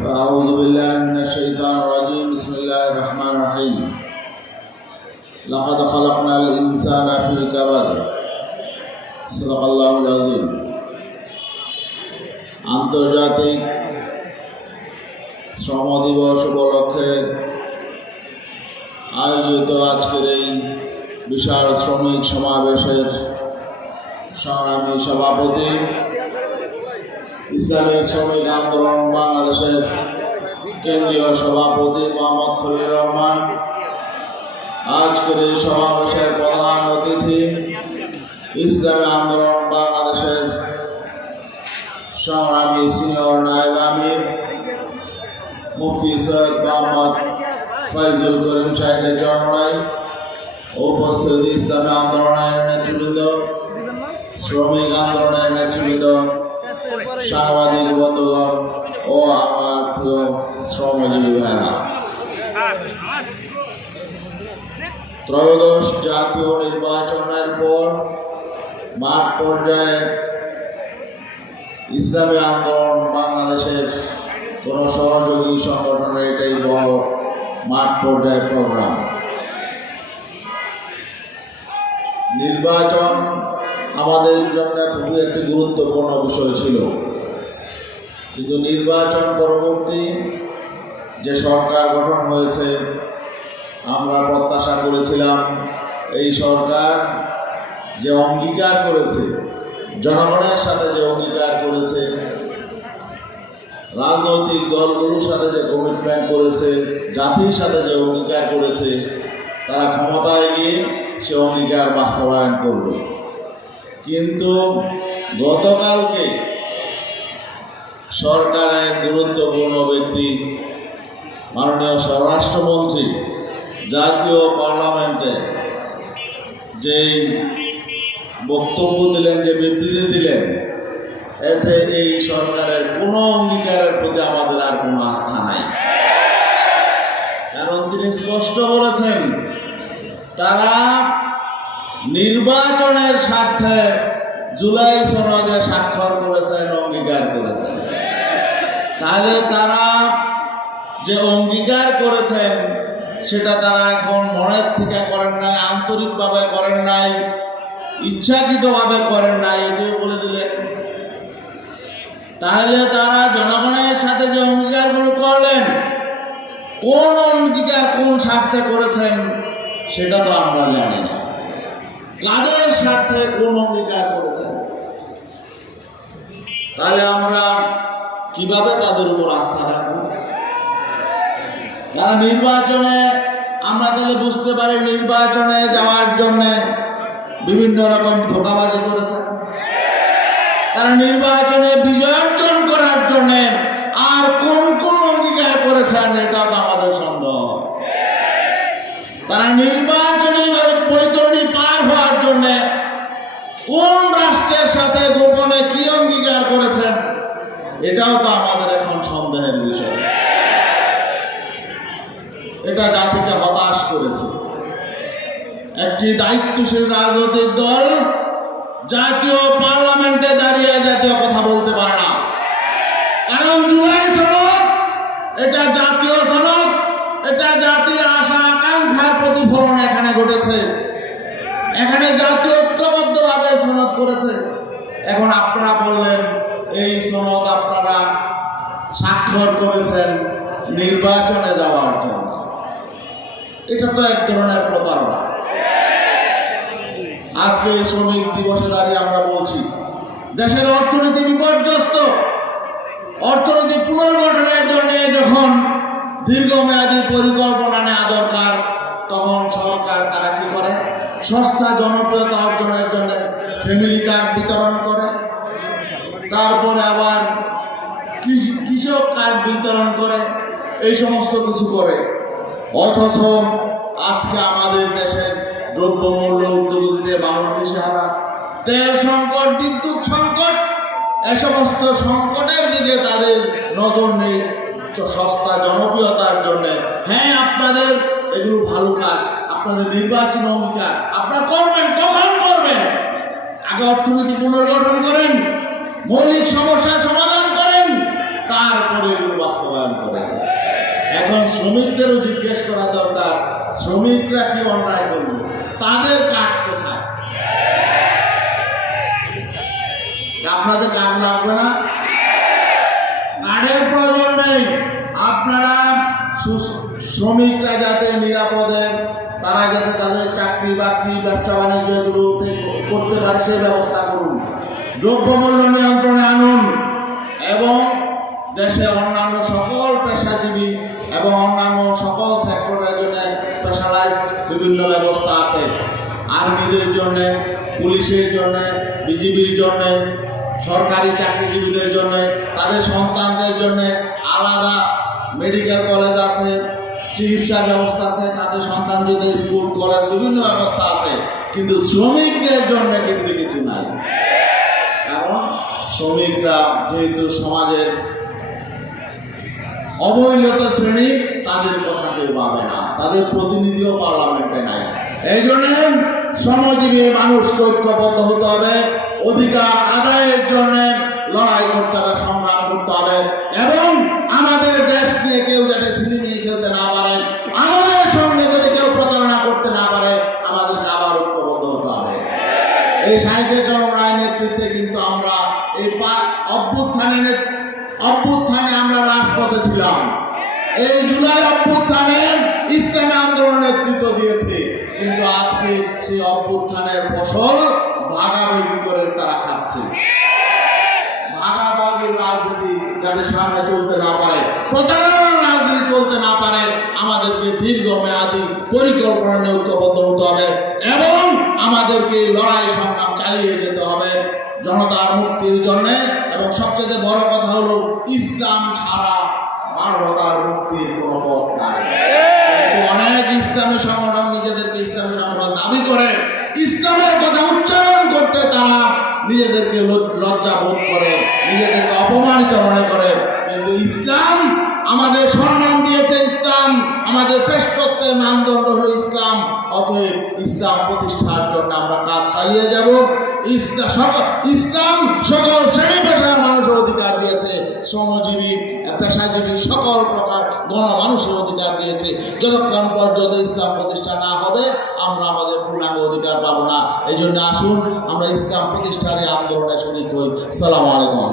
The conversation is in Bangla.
أعوذ بالله من الشيطان الرجيم بسم الله الرحمن الرحيم لقد خلقنا الإنسان في كبد صدق الله العظيم আন্তর্জাতিক শ্রম দিবস উপলক্ষে আয়োজিত আজকের এই বিশাল শ্রমিক সমাবেশের সংগ্রামী সভাপতি ইসলামী শ্রমিক আন্দোলন বাংলাদেশের কেন্দ্রীয় সভাপতি মোহাম্মদ খলিল রহমান, আজকের এই সমাবেশের প্রধান অতিথি ইসলামী আন্দোলন বাংলাদেশের সংগ্রামী সিনিয়র নায়েব আমির মুফতি সৈয়দ মোহাম্মদ ফয়জুল করিম সাহেবের জন্মনায় উপস্থিত ইসলামী আন্দোলনের নেতৃবৃন্দ, শ্রমিক আন্দোলনের নেতৃবৃন্দ, সাংবাদিক বন্ধুগণ ও আমার প্রিয় শ্রমজীবী ভাইরা, ত্রয়োদশ জাতীয় নির্বাচনের পর মাঠ পর্যায়ে ইসলামী আন্দোলন বাংলাদেশের কোনো সহযোগী সংগঠনের এটাই বড় মাঠ পর্যায়ে প্রোগ্রাম। নির্বাচন আমাদের জন্য খুবই একটি গুরুত্বপূর্ণ বিষয় ছিল, কিন্তু নির্বাচন পরবর্তী যে সরকার গঠন হয়েছে, আমরা প্রত্যাশা করেছিলাম এই সরকার যে অঙ্গীকার করেছে, জনগণের সাথে যে অঙ্গীকার করেছে, রাজনৈতিক দলগুলোর সাথে যে কমিটমেন্ট করেছে, জাতির সাথে যে অঙ্গীকার করেছে, তারা ক্ষমতায় গিয়ে সে অঙ্গীকার বাস্তবায়ন করবে। কিন্তু গতকালকে সরকারের গুরুত্বপূর্ণ ব্যক্তি মাননীয় স্বরাষ্ট্রমন্ত্রী জাতীয় পার্লামেন্টে যেই বক্তব্য দিলেন, যে বিবৃতি দিলেন, এতে এই সরকারের কোনো অঙ্গীকারের প্রতি আমাদের আর কোনো আস্থা নাই। কারণ তিনি স্পষ্ট বলেছেন তারা নির্বাচনের স্বার্থে জুলাই সনদে স্বাক্ষর করেছেন, অঙ্গীকার করেছেন। তাহলে তারা যে অঙ্গীকার করেছেন সেটা তারা এখন মনের থেকে করেন নাই, আন্তরিকভাবে করেন নাই, ইচ্ছাকৃতভাবে করেন নাই, এটিও বলে দিলেন। তাহলে তারা জনগণের সাথে যে অঙ্গীকারগুলো করলেন, কোন অঙ্গীকার কোন স্বার্থে করেছেন সেটা তো আমরা জানি না। কাদের স্বার্থে কোন অঙ্গীকার করেছেন, তাহলে আমরা কিভাবে তাদের উপর আস্থা রাখব? তারা নির্বাচনে, আমরা তাহলে বুঝতে পারি নির্বাচনে যাওয়ার জন্য বিভিন্ন রকম ধোঁকাবাজি করেছেন। তারা নির্বাচনে বিজয় অর্জন করার জন্য আর কোন কোন অঙ্গীকার করেছেন এটাও তো আমাদের সন্দেহ। তারা নির্বাচনী বৈতরণী পার হওয়ার জন্য কোন রাষ্ট্রের সাথে গোপনে কি অঙ্গীকার করেছেন এটাও তো আমাদের এখন সন্দেহের বিষয়। এটা জাতিকে হতাশ করেছে। একটি দায়িত্বশীল রাজনৈতিক দল জাতীয় পার্লামেন্টে দাঁড়িয়ে জাতীয় কথা বলতে পারে না, কারণ জুলাই সনদ এটা জাতীয় সনদ, এটা জাতির আশা আকাঙ্ক্ষার প্রতিফলন এখানে ঘটেছে। এখানে জাতীয় ঐক্যবদ্ধভাবে সনদ করেছে। এখন আপনারা বললেন এই সনদ আপনারা স্বাক্ষর করেছেন নির্বাচনে যাওয়ার জন্য। এটা তো এক ধরনের প্রতারণা। আজকে এই শ্রমিক দিবসে দাঁড়িয়ে আমরা বলছি দেশের অর্থনীতি বিপর্যস্ত। অর্থনীতি পুনর্গঠনের জন্য যখন দীর্ঘমেয়াদী পরিকল্পনা নেওয়া দরকার, তখন সরকার তারা কি করে? সস্তা জনপ্রিয়তা অর্জনের জন্য ফ্যামিলি কার্ড বিতরণ করে, তারপরে আবার কৃষক কার্ড বিতরণ করে, এই সমস্ত কিছু করে। অথচ আজকে আমাদের দেশের দ্রব্যমূল্য ঊর্ধ্বগতিতে মানুষ দিশেহারা, তেল সংকট, বিদ্যুৎ সংকট, এ সমস্ত সংকটের দিকে তাদের নজর নেই সস্তা জনপ্রিয়তার জন্য। হ্যাঁ, আপনাদের এগুলো ভালো কাজ, আপনাদের নির্বাচন অঙ্গীকার আপনারা করবেন, কখন করবেন? আগে অর্থনীতি পুনর্গঠন করেন, মৌলিক সমস্যার সমাধান করেন, তারপরে এগুলো বাস্তবায়ন করে। এখন শ্রমিকদেরও জিজ্ঞেস করা দরকার, শ্রমিকরা কি অন্যায় করল, তাদের কাজ কোথায়? আপনাদের কাজ লাগবে না, কার্ডের প্রয়োজন নেই। আপনারা শ্রমিকরা যাতে নিরাপদে, তারা যাতে তাদের চাকরি বাকরি ব্যবসা বাণিজ্য করতে পারে সেই ব্যবস্থা করুন। দ্রব্যমূল্য নিয়ন্ত্রণে আনুন এবং দেশে অন্যান্য সকল পেশাজীবী এবং অন্যান্য সকল সেক্টরের জন্য স্পেশালাইজড বিভিন্ন ব্যবস্থা আছে। আর্মিদের জন্য, পুলিশের জন্য, বিজিবির জন্য, সরকারি চাকরিজীবীদের জন্য, তাদের সন্তানদের জন্য আলাদা মেডিকেল কলেজ আছে, চিকিৎসার ব্যবস্থা আছে, তাদের সন্তানদের স্কুল কলেজ বিভিন্ন ব্যবস্থা আছে। কিন্তু শ্রমিকদের জন্য কিন্তু কিছু নাই। কারণ শ্রমিকরা যেহেতু সমাজের অবহেলিত শ্রেণী, তাদের কথা কেউ ভাবে না, তাদের প্রতিনিধিও পার্লামেন্টে নাই। এই জন্য শ্রমজীবী মানুষকে ঐক্যবদ্ধ হতে হবে, অধিকার আদায়ের জন্য লড়াই করতে হবে, সংগ্রাম করতে হবে এবং আমাদের দেশ নিয়ে কেউ যাতে সিনেমিনি খেলতে না পারে, আমাদের সঙ্গে যদি কেউ প্রতারণা করতে না পারে, আমাদেরকে আবার ঐক্যবদ্ধ হতে হবে। এই সাহিত্যের চরমরায় নেতৃত্বে কিন্তু আমরা এই অভ্যুত্থানে আমরা রাজপথে ছিলাম। এই জুলাই অভ্যুত্থানে ইসলামী আন্দোলন নেতৃত্ব দিয়েছে, কিন্তু আজকে সেই অভ্যুত্থানের ফসল ভাগাভাগি করে তারা খাচ্ছে। ভাগাভাগির রাজনীতি যাতে সামনে চলতে না পারে, প্রতারণার রাজনীতি চলতে না পারে, আমাদেরকে দীর্ঘমেয়াদী পরিকল্পনা নিয়ে ঐক্যবদ্ধ হতে হবে এবং আমাদেরকে লড়াই সংগ্রাম চালিয়ে যেতে হবে জনতার মুক্তির জন্য। এবং সবচেয়ে বড় কথা হলো, ইসলাম ছাড়া মানবতার মুক্তির কোনো পথ নাই। কিন্তু অনেক ইসলামী সংগঠন নিজেদেরকে ইসলামী সংগঠন দাবি করে, ইসলামের কথা উচ্চারণ করতে তারা নিজেদেরকে লজ্জা বোধ করে, নিজেদেরকে অপমানিত মনে করে। কিন্তু ইসলাম আমাদের সম্মান দিয়েছে, ইসলাম আমাদের শ্রেষ্ঠত্বের মানদণ্ড হলো ইসলাম। অতএব ইসলাম প্রতিষ্ঠার জন্য আমরা কাজ চালিয়ে যাব। ইসলাম সকল শ্রেণী পেশার মানুষের অধিকার দিয়েছে, শ্রমজীবী পেশাজীবী সকল প্রকার গণমানুষের অধিকার দিয়েছে। যতক্ষণ পর্যন্ত ইসলাম প্রতিষ্ঠা না হবে, আমরা আমাদের পূর্ণাঙ্গ অধিকার পাবো না। এই জন্য আসুন আমরা ইসলাম প্রতিষ্ঠার আন্দোলনে শরীক হই। সালামু আলাইকুম।